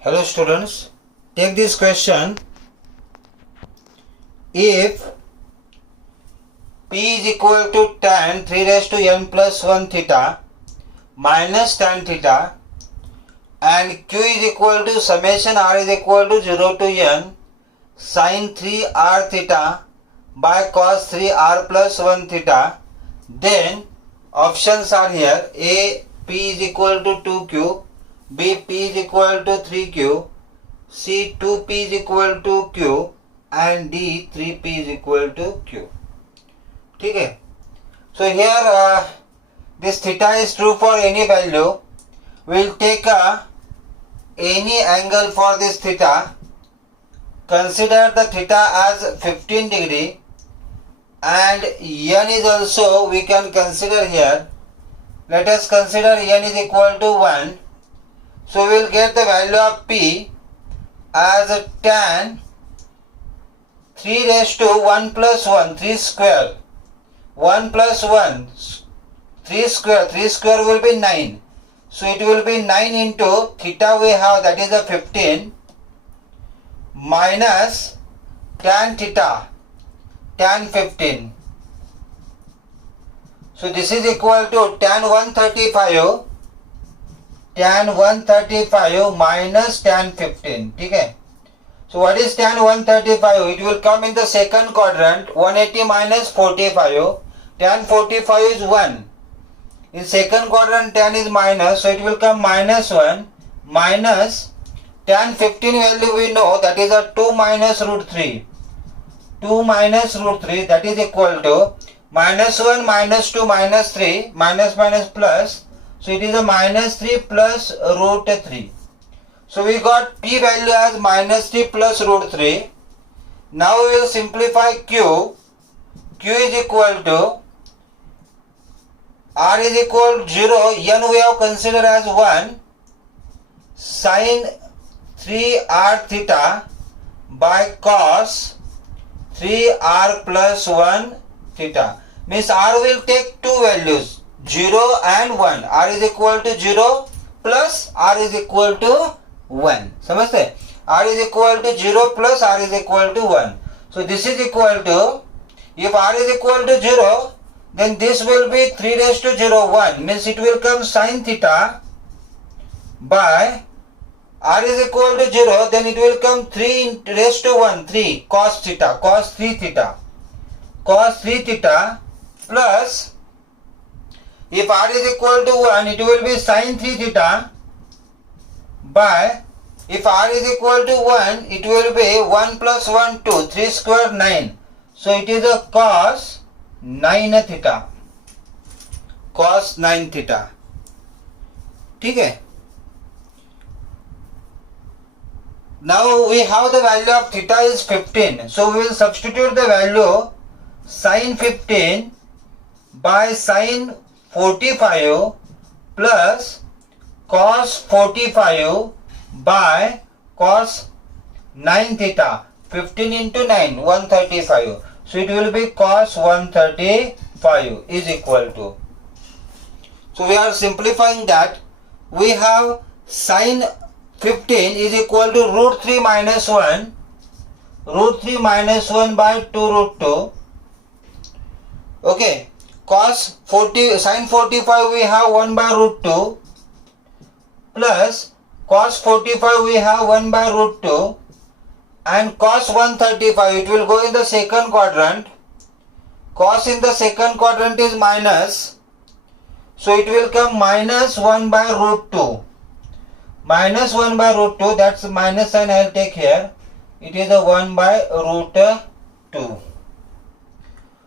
Hello students, take this question. If P is equal to tan 3 raised to n plus 1 theta minus tan theta and Q is equal to summation R is equal to 0 to n sin 3 r theta by cos 3 r plus 1 theta, then options are here: A. P is equal to 2Q, B. P is equal to 3Q, C. 2P is equal to Q and D. 3P is equal to Q. ठीक है. So here this theta is true for any value. We will take any angle for this theta. Consider the theta as 15 degree and n is also we can consider here. Let us consider n is equal to 1. So we will get the value of P as tan 3 raised to 1 plus 1, 3 square. 1 plus 1, 3 square. 3 square will be 9. So it will be 9 into theta we have, that is a 15, minus tan theta, tan 15. So this is equal to tan 135, tan 135 minus tan 15. ठीक है. So what is tan 135? It will come in the second quadrant. 180 minus 45. Tan 45 is 1. In second quadrant tan is minus, so it will come minus 1 minus tan 15 value we know, that is a 2 minus root 3. 2 minus root 3, that is equal to minus 1 minus 2 minus 3, minus minus plus. So it is a minus 3 plus root 3. So we got P value as minus 3 plus root 3. Now we will simplify Q. Q is equal to R is equal to 0. N we have considered as 1 sin 3 r theta by cos 3 r plus 1 theta. Means R will take two values, 0 and 1. R is equal to 0 plus R is equal to 1. समझते? R is equal to 0 plus R is equal to 1. So this is equal to, if R is equal to 0, then this will be 3 raised to 0, 1. Means it will come sin theta by R is equal to 0, then it will come 3 raised to 1, 3 cos theta, cos 3 theta. Cos 3 theta plus, if R is equal to 1, it will be sin 3 theta by, if R is equal to 1, it will be 1 plus 1, 2, 3 square 9. So it is a cos 9 theta. Cos 9 theta. ठीक है. Now we have the value of theta is 15. So we will substitute the value sin 15 by sin 45 plus cos 45 by cos 9 theta. 15 into 9, 135. So it will be cos 135 is equal to. So we are simplifying that. We have sin 15 is equal to root 3 minus 1. Root 3 minus 1 by 2 root 2. Okay. Cos 40, sin 45 we have 1 by root 2 plus cos 45 we have 1 by root 2 and cos 135, it will go in the second quadrant. Cos in the second quadrant is minus, so it will come minus 1 by root 2. Minus 1 by root 2, that's minus sign I will take here. It is a 1 by root 2.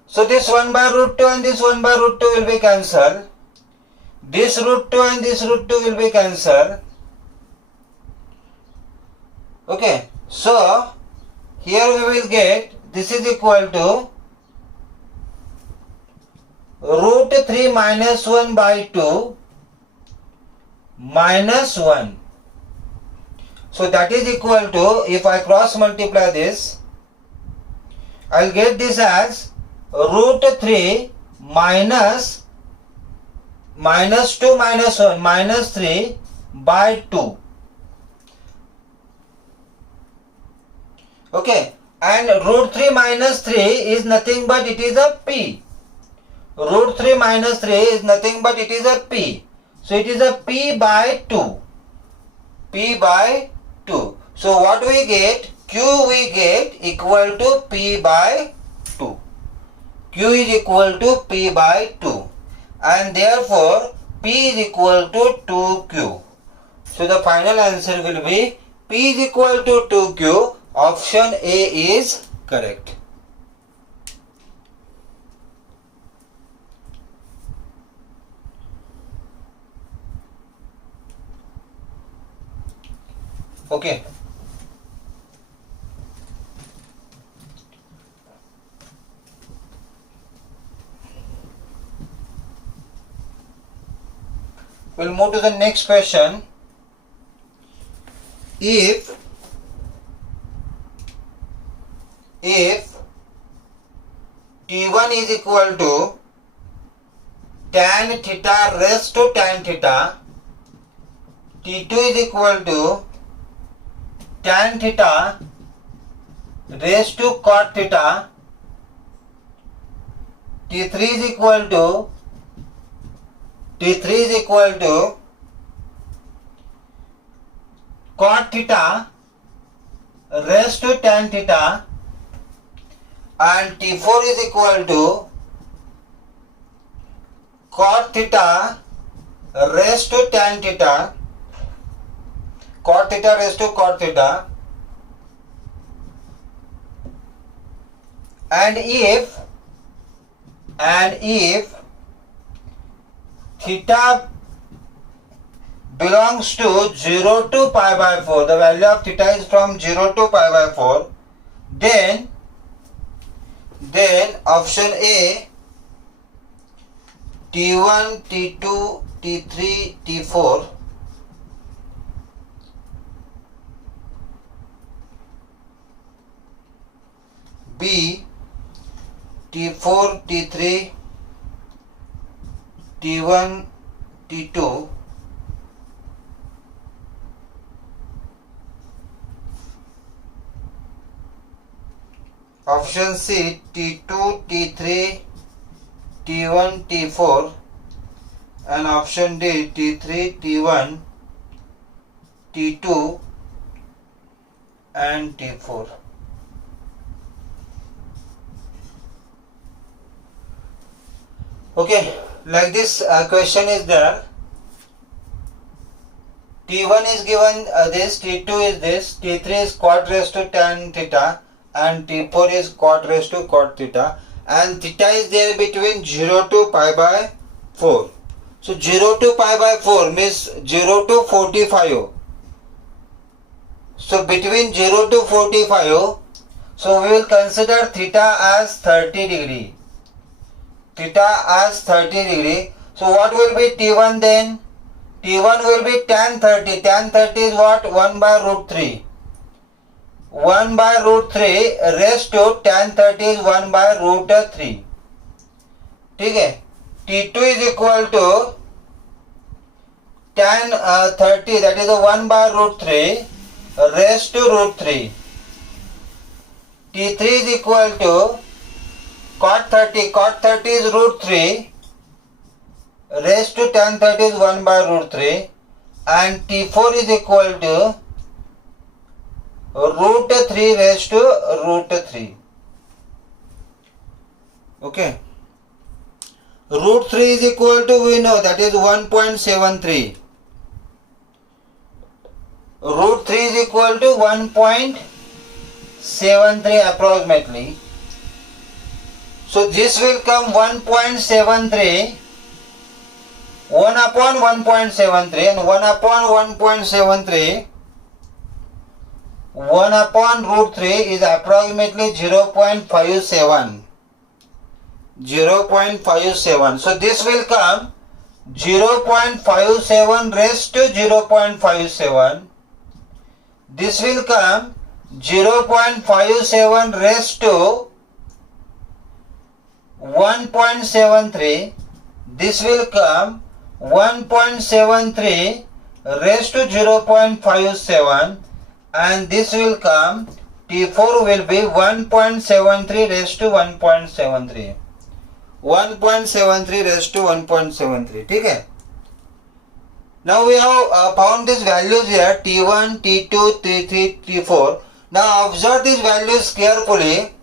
So this 1 by root 2 and this 1 by root 2 will be cancelled. This root 2 and this root 2 will be cancelled. Okay. So here we will get, this is equal to root 3 minus 1 by 2 minus 1. So that is equal to, if I cross multiply this, I will get this as root 3 minus 2 minus 1 minus 3 by 2. Okay, and root 3 minus 3 is nothing but it is a p. Root 3 minus 3 is nothing but it is a p. So it is a p by 2. P by 2. So what we get? Q we get equal to P by 2. Q is equal to P by 2. And therefore P is equal to 2Q. So the final answer will be P is equal to 2Q. Option A is correct. Okay. We'll move to the next question. If T1 is equal to tan theta raised to tan theta, T2 is equal to tan theta raised to cot theta, T3 is equal to cot theta raised to tan theta, and T4 is equal to cot theta raised to tan theta, cot theta raised to cot theta, and if theta belongs to 0 to pi by 4, the value of theta is from 0 to pi by 4, then option A, T1, T2, T3, T4, B, T4, T3, T1, T2, option C, T2, T3, T1, T4, and option D, T3, T1, T2 and T4. Okay, like this question is there. T1 is given this, T2 is this, T3 is cot raised to tan theta, and T4 is cot raised to cot theta, and theta is there between 0 to pi by 4. So 0 to pi by 4 means 0 to 45. So between 0 to 45, so we will consider theta as 30 degree. Theta as 30 degree. So what will be T1 then? T1 will be tan 30. Tan 30 is what? 1 by root 3. 1 by root 3 raised to tan 30 is 1 by root 3. ठीक है? T2 is equal to tan 30, that is 1 by root 3 raised to root 3. T3 is equal to cot 30. Cot 30 is root 3 raised to tan 30 is 1 by root 3, and T4 is equal to root 3 raised to root 3. Okay. Root 3 is equal to, we know, that is 1.73. Root 3 is equal to 1.73 approximately. So this will come 1.73, 1 upon 1.73, and 1 upon 1.73, 1 upon root 3 is approximately 0.57. 0.57. So this will come 0.57 raised to 0.57. This will come 0.57 raised to 1.73. This will come 1.73 raised to 0.57, and this will come T4 will be 1.73 raised to 1.73. 1.73 raised to 1.73. ठीक है. Now we have found these values here, T1, T2, T3, T4. Now observe these values carefully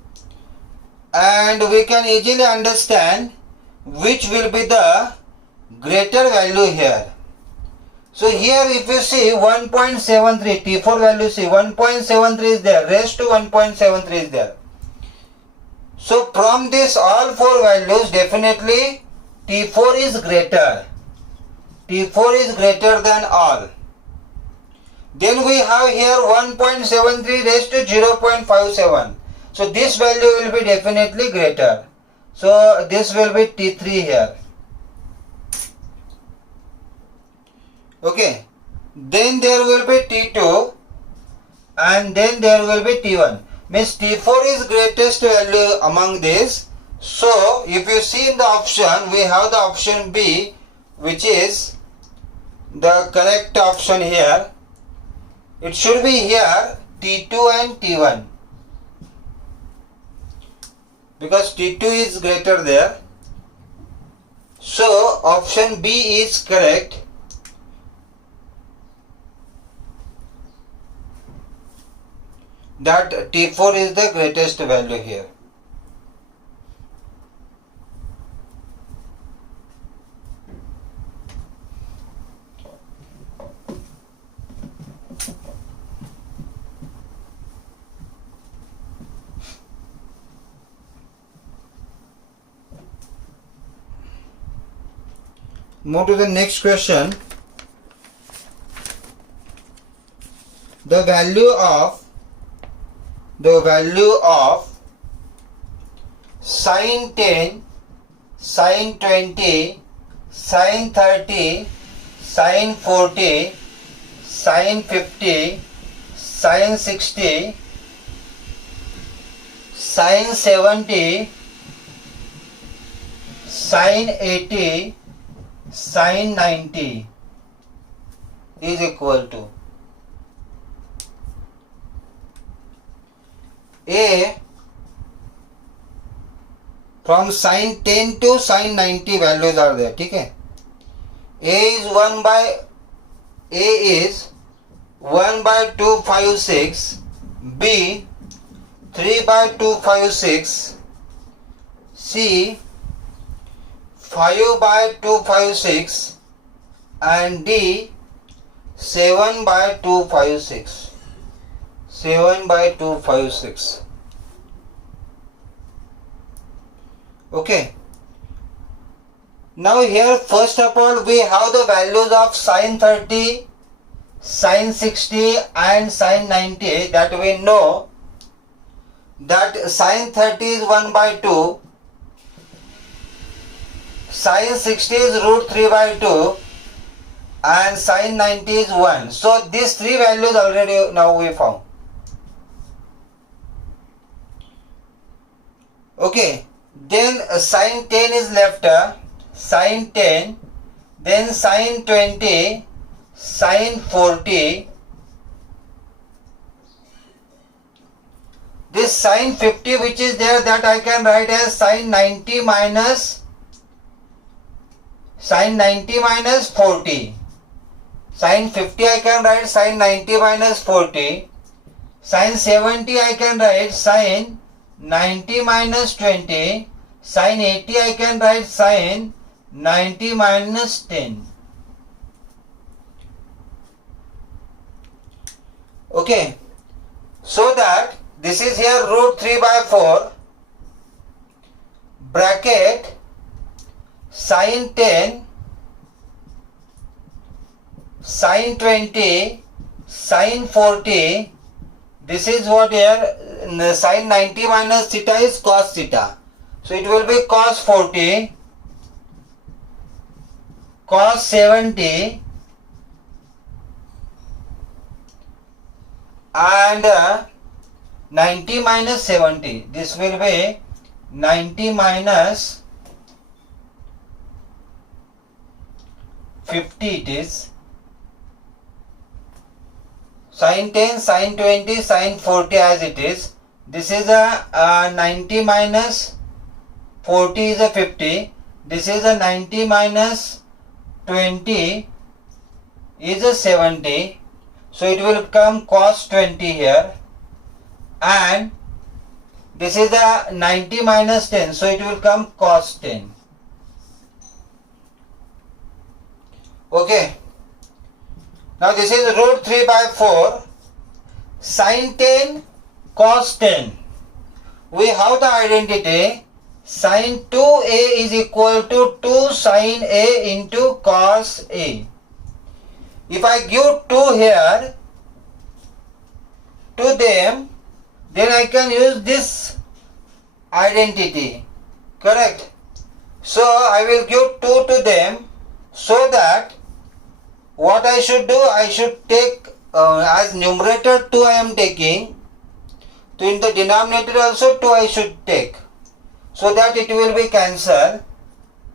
and we can easily understand which will be the greater value here. So here if you see 1.73, T4 value, see 1.73 is there, raised to 1.73 is there. So from this all four values, definitely T4 is greater. T4 is greater than all. Then we have here 1.73 raised to 0.57. So this value will be definitely greater. So this will be T3 here. Okay. Then there will be T2 and then there will be T1. Means T4 is greatest value among these. So if you see in the option, we have the option B, which is the correct option here. It should be here T2 and T1 because T2 is greater there. So option B is correct. That T4 is the greatest value here. Move to the next question. The value of sin 10, sin 20, sin 30, sin 40, sin 50, sin 60, sin 70, sin 80, sin 90 is equal to A. From sin 10 to sin 90 values are there. ठीक है. A is 1 by 256, B 3 by 256, C 5 by 256 and D 7 by 256. 7 by 256. Okay. Now here first of all we have the values of sin 30, sin 60 and sin 90 that we know that sin 30 is 1 by 2, sin 60 is root 3 by 2 and sin 90 is 1. So these three values already now we found. Okay, then sin 10 is left, sin 10, then sin 20, sin 40, this sin 50 which is there, that I can write as sin 90 minus 40. Sin 50 I can write sin 90 minus 40. Sin 70 I can write sin 90 minus 20. Sin 80 I can write sin 90 minus 10. Okay. So that this is here root 3 by 4 bracket sin 10, sin 20, sin 40. This is what here sin 90 minus theta is cos theta. So it will be cos 40, cos 70 and 90 minus 70. This will be 90 minus 50 it is. Sin 10, sin 20, sin 40 as it is. This is a 90 minus 40 is a 50. This is a 90 minus 20 is a 70. So it will come cos 20 here. And this is a 90 minus 10. So it will come cos 10. Okay. Now this is root 3 by 4. Sin 10 cos 10. We have the identity sin 2a is equal to 2 sin a into cos a. If I give 2 here to them, then I can use this identity. Correct? So I will give 2 to them, so that what I should do, I should take as numerator 2 I am taking. So in the denominator also 2 I should take, so that it will be cancelled,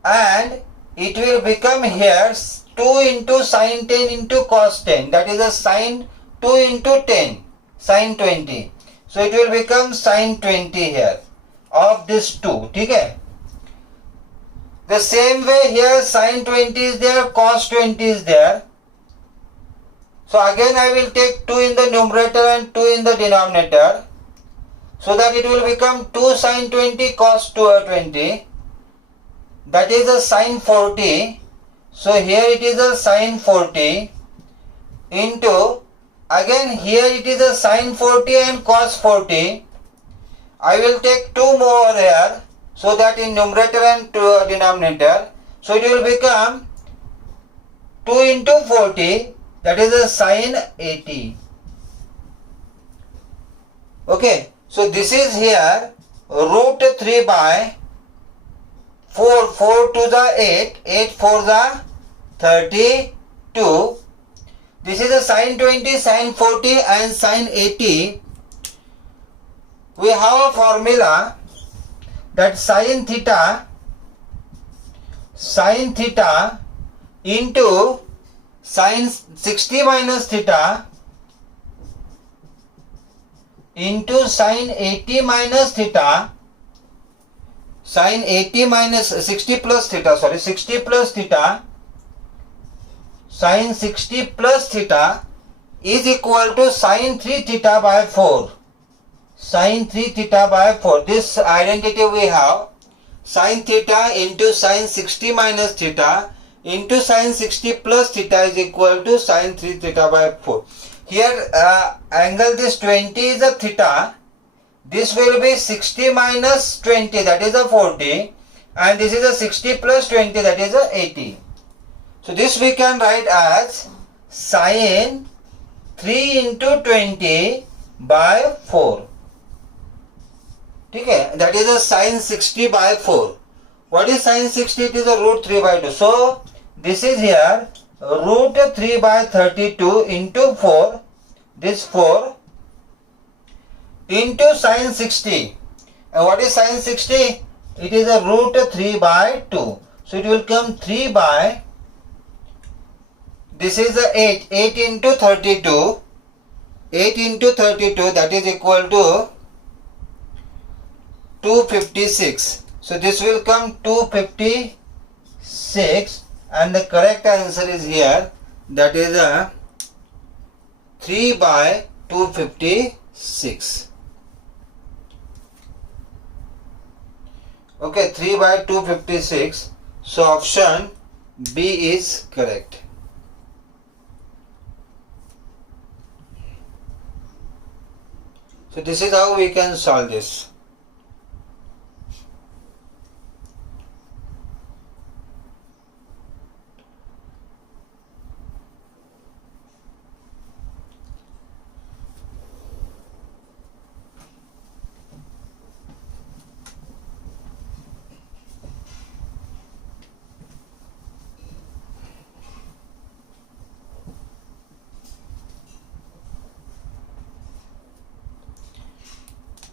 and it will become here 2 into sin 10 into cos 10, that is a sin 2 into 10, sin 20. So it will become sin 20 here of this 2. Okay? The same way here sin 20 is there, cos 20 is there. So again I will take 2 in the numerator and 2 in the denominator, so that it will become 2 sin 20 cos 20, that is a sin 40. So here it is a sin 40 into, again here it is a sin 40 and cos 40. I will take 2 more here, so that in numerator and denominator, so it will become 2 into 40, that is a sin 80. Okay, so this is here root 3 by 4, 4 to the 8, 8 4 the 32. This is a sin 20, sin 40 and sin 80. We have a formula that sin theta into sin 60 minus theta into sin 80 minus theta, sin 80 minus 60 plus theta, 60 plus theta, sin 60 plus theta is equal to sin 3 theta by 4. Sin 3 theta by 4. This identity we have, sin theta into sin 60 minus theta into sin 60 plus theta is equal to sin 3 theta by 4. Here angle this 20 is a theta. This will be 60 minus 20, that is a 40, and this is a 60 plus 20, that is a 80. So this we can write as sin 3 into 20 by 4. Okay, that is a sin 60 by 4. What is sin 60? It is a root 3 by 2. So this is here root 3 by 32 into 4, this 4 into sin 60. And what is sin 60? It is a root 3 by 2. So it will come 3 by, this is a 8, 8 into 32, 8 into 32, that is equal to 256. So this will come 256, and the correct answer is here, that is a 3 by 256. Okay, 3 by 256. So option B is correct. So this is how we can solve this.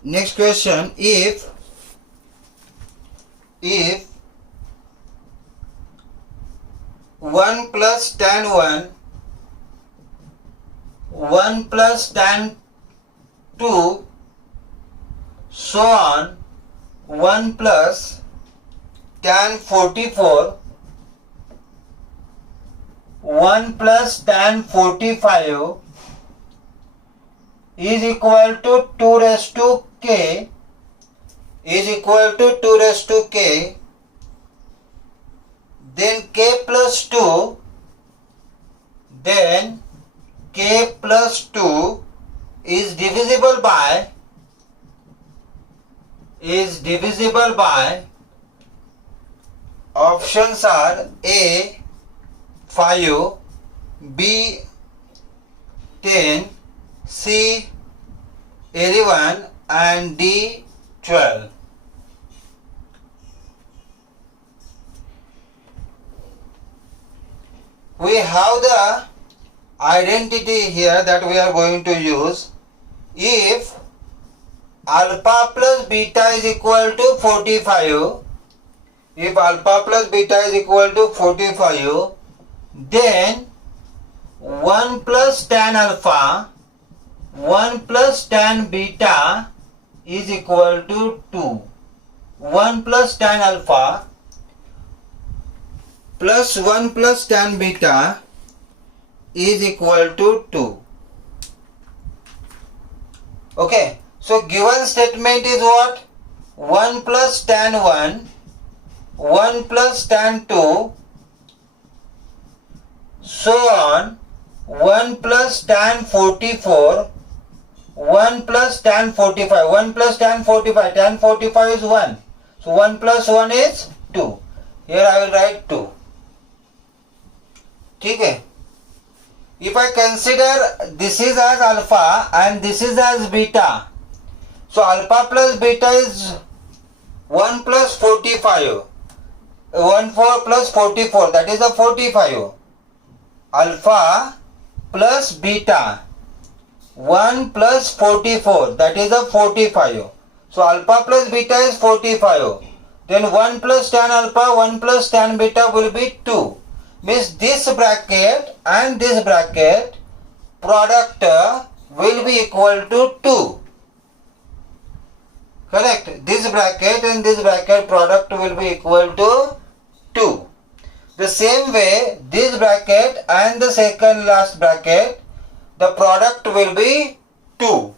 Next question, if 1 plus tan 1 1 plus tan 2, so on, 1 plus tan 44, 1 plus tan 45 is equal to 2 raised to k, is equal to 2 raised to k, then k plus 2, then k plus 2 is divisible by options are A 5, B 10, C 11 and D 12. We have the identity here that we are going to use. If alpha plus beta is equal to 45, if alpha plus beta is equal to 45, then 1 plus tan alpha, 1 plus tan beta is equal to 2. 1 plus tan alpha plus 1 plus tan beta is equal to 2. Okay, so given statement is what? 1 plus tan 1, 1 plus tan 2, so on, 1 plus tan 44, 1 plus tan 45, 1 plus tan 45, tan 45 is 1. So 1 plus 1 is 2. Here I will write 2. Okay. If I consider this is as alpha and this is as beta, so alpha plus beta is 1 plus 45, 1 4 plus 44, that is a 45. Alpha plus beta, 1 plus 44, that is a 45. So alpha plus beta is 45. Then 1 plus tan alpha, 1 plus tan beta will be 2. Means this bracket and this bracket product will be equal to 2. Correct? This bracket and this bracket product will be equal to 2. The same way this bracket and the second last bracket, the product will be 2.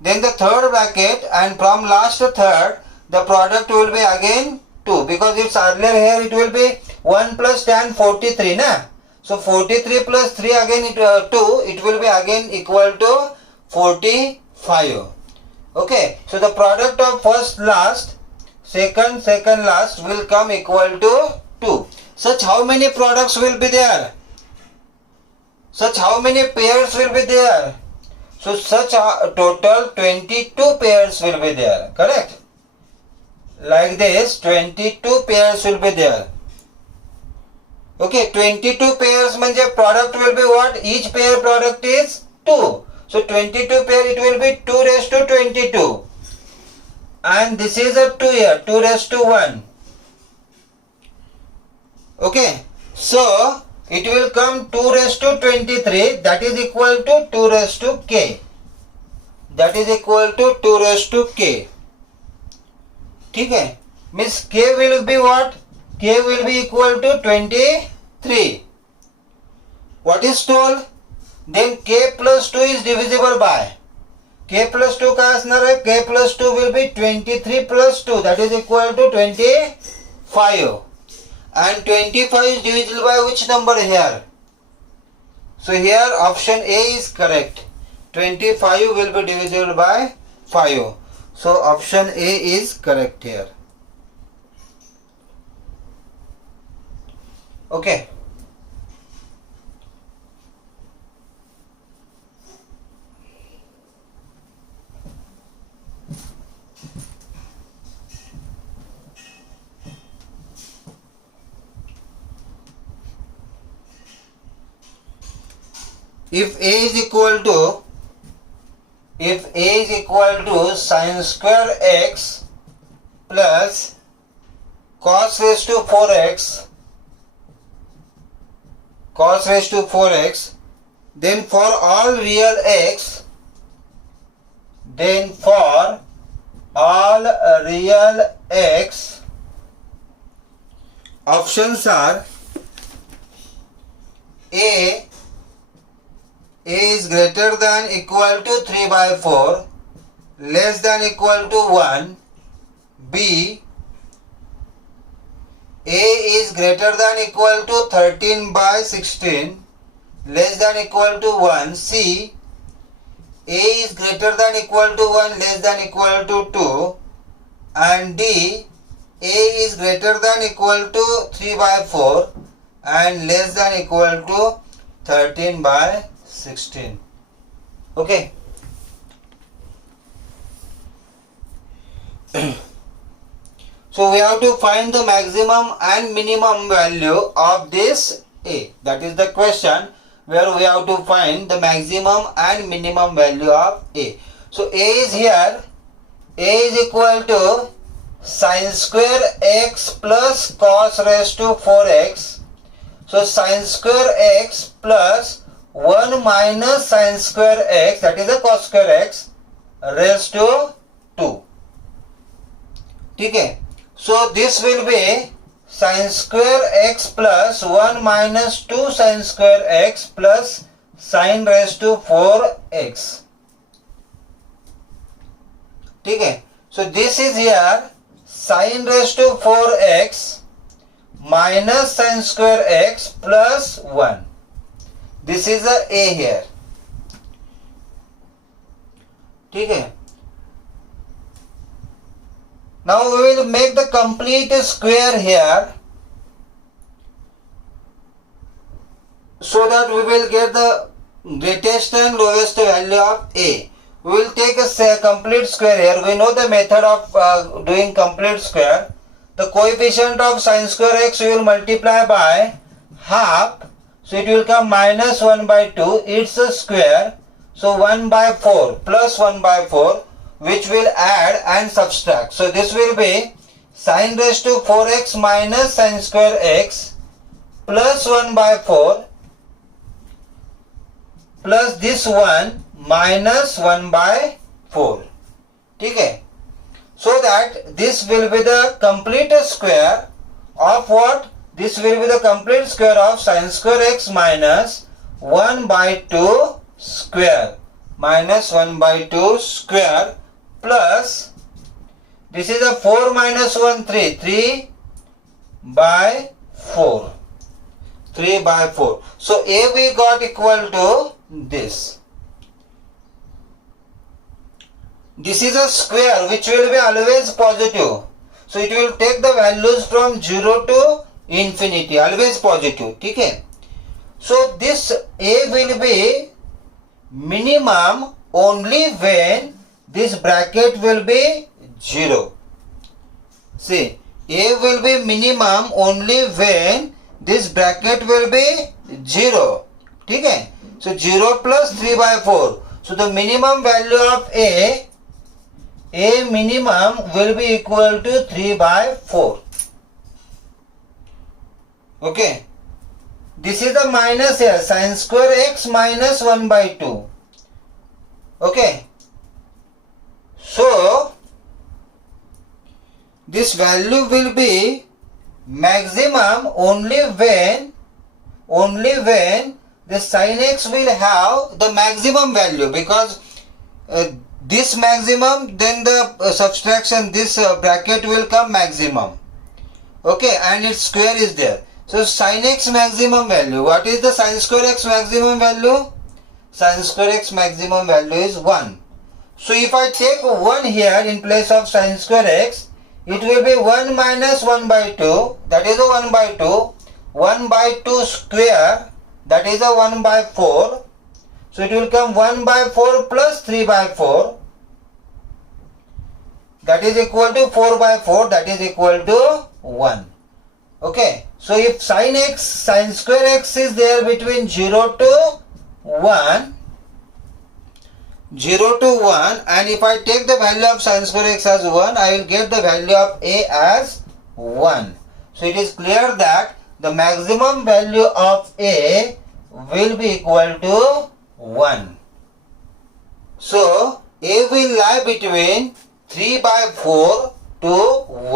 Then the third bracket and from last to third, the product will be again 2, because it's earlier here it will be 1 plus tan 43 na. So 43 plus 3 again 2, it will be again equal to 45. Okay, so the product of first last, second last will come equal to 2. Such how many products will be there? Such how many pairs will be there? So such a total 22 pairs will be there. Correct? Like this 22 pairs will be there. Okay, 22 pairs means product will be what? Each pair product is 2. So 22 pair it will be 2 raised to 22. And this is a 2 here, 2 raised to 1. Okay, so it will come 2 raised to 23, that is equal to 2 raised to k. That is equal to 2 raised to k. Okay, means k will be what? K will be equal to 23. What is told? Then k plus 2 is divisible by. K plus 2 का असणार है, k plus 2 will be 23 plus 2, that is equal to 25. And 25 is divisible by which number here? So here option A is correct. 25 will be divisible by 5. So option A is correct here. Okay. If A is equal to sin square x plus cos raised to 4x then for all real x, then for all real x, options are A is greater than equal to 3 by 4, less than equal to 1. B, A is greater than equal to 13 by 16, less than equal to 1. C, A is greater than equal to 1, less than equal to 2. And D, A is greater than equal to 3 by 4 and less than equal to 13 by 16. Okay. So we have to find the maximum and minimum value of this A. That is the question where we have to find the maximum and minimum value of A. So A is here. A is equal to sin square x plus cos raised to 4x. So sin square x plus 1 minus sin square x, that is the cos square x, raised to 2. Okay. So this will be sin square x plus 1 minus 2 sin square x plus sin raised to 4x. Okay. So this is here sin raised to 4x minus sin square x plus 1. This is a A here. Okay. Now we will make the complete square here so that we will get the greatest and lowest value of A. We will take a complete square here. We know the method of doing complete square. The coefficient of sin square x we will multiply by half. So it will come minus 1 by 2. It's a square. So 1 by 4 plus 1 by 4, which will add and subtract. So this will be sin raised to 4x minus sin square x plus 1 by 4 plus this 1 minus 1 by 4. Okay. So that this will be the complete square of what? This will be the complete square of sin square x minus 1 by 2 square minus 1 by 2 square plus this is a 4 minus 1 3 by 4, 3 by 4. So A we got equal to this. This is a square which will be always positive. So it will take the values from 0 to infinity, always positive. Okay. So this A will be minimum only when this bracket will be 0. See, A will be minimum only when this bracket will be 0. Okay. So 0 plus 3 by 4. So the minimum value of A minimum will be equal to 3 by 4. Okay. This is the minus here, sin square x minus 1 by 2. Okay. So this value will be maximum only when the sin x will have the maximum value, because this maximum, then the subtraction, this bracket will come maximum. Okay, and its square is there. So sin x maximum value. What is the sin square x maximum value? Sin square x maximum value is 1. So if I take 1 here in place of sin square x, it will be 1 minus 1 by 2, that is a 1 by 2. 1 by 2 square, that is a 1 by 4. So it will come 1 by 4 plus 3 by 4. That is equal to 4 by 4, that is equal to 1. Okay. So if sin square x is there between 0 to 1, 0 to 1, and if I take the value of sin square x as 1, I will get the value of A as 1. So it is clear that the maximum value of A will be equal to 1. So A will lie between 3/4 to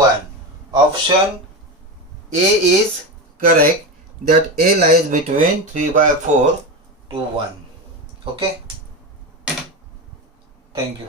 1. Option A is correct, that A lies between 3/4 to 1. Okay. Thank you.